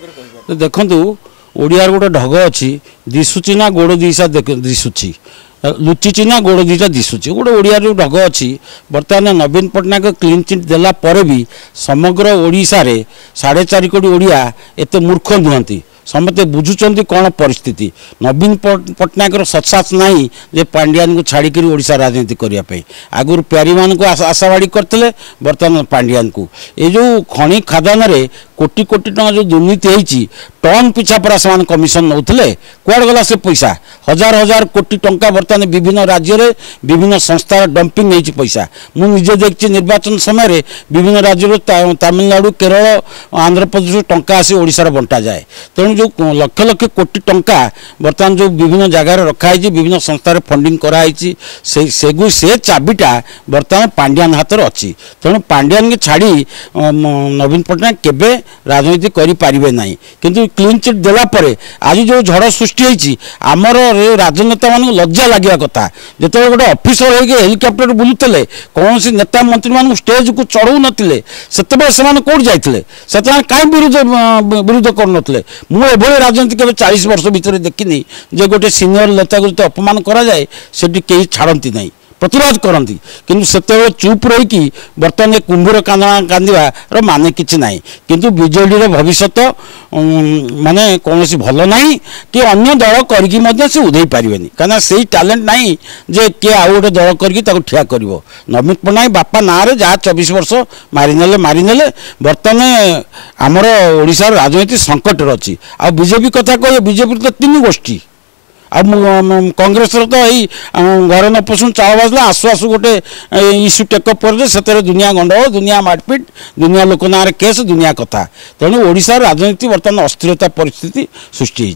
तो देखु ओडियार गोटे ढग अच्छी दिशुची ना गोड़ दिशा दिशुची लुचिची ना गोड़ दिशा दिशुची गोटे ओडियार जो ढग अच्छी बर्तमान नवीन पट्टनायक क्लीन चिट देला पर भी समग्र ओडिशा रे 4.5 कोटी ओडिया एते मूर्ख नुहति समस्ते बुझुंट कौन परिस्थिति नवीन पट्टनायक सत्सास नहीं जे पांड्यान को छाड़ी ओडिशा राजनीति करने आगुरी प्यारी मान को आशावाड़ी करते बर्तमान पांड्यान को ये जो खनि खादान कोटी कोटी टका जो दुर्नीति होती टन पिछा पर से कमिशन नौले कुआड़ गला से पैसा हजार हजार कोटी टंका बर्तमान विभिन्न राज्य में विभिन्न संस्थार डंपिंग नहीं पैसा मुझे देखी निर्वाचन समय विभिन्न राज्य तमिलनाडु केरल आंध्र प्रदेश टंका आसी ओडिशा बंटा जाए तेणु जो लक्ष लक्ष कोटी टंका बर्तमान जो विभिन्न जगार रखाई विभिन्न संस्थार फंडिंग कराई से चाबिटा बर्तमान पांड्यान हाथ अच्छी तेणु पांड्यान के छाड़ी नवीन पट्टनायक केबे राजनीति करें ना किंतु क्लीन चिट देला परे आज जो झड़ सृष्टि होती आमर राजनेता मान लज्जा लगे कथा जो गोटे ऑफिसर होगी हेलिकप्टर बुलूले कौन सी नेता मंत्री मान स्टेज को चढ़ऊ नथिले सेतेबेले से कौट जाइए से कहीं विरोध करुले मुझे राजनीति के 40 वर्ष भितर देखनी जे गोटे सीनियर नेता को अपमान करा जाए सेठी कहीं छाड़ती नहीं प्रतिवाद करती किंतु सेते चुप रही बर्तमान कुंभर कांदार माने किछि नाही किंतु बीजेडी भविष्य माने कौन भल नहीं कि अन्य दल करके उदय पारे कहीं से टैलेंट नहीं जे किए आउ गोटे दल करके ठिया कर नवीन पट्टनायक बापा ना जहाँ 24 वर्ष मारिने बर्तमान आमर ओडिशा राजनीति संकट अच्छी आ बीजेपी कथा कह बीजेपी तो 3 गोष्ठी कांग्रेस तो यही घर न पसंद चाव बाजला आसु आसु गोटे इश्यू टेकअप कर दुनिया गंडगोल दुनिया मारपिट दुनिया लोक ना केस दुनिया कथा तेणु ओडिशा राजनीति बर्तमान अस्थिरता परिस्थिति सृष्टि।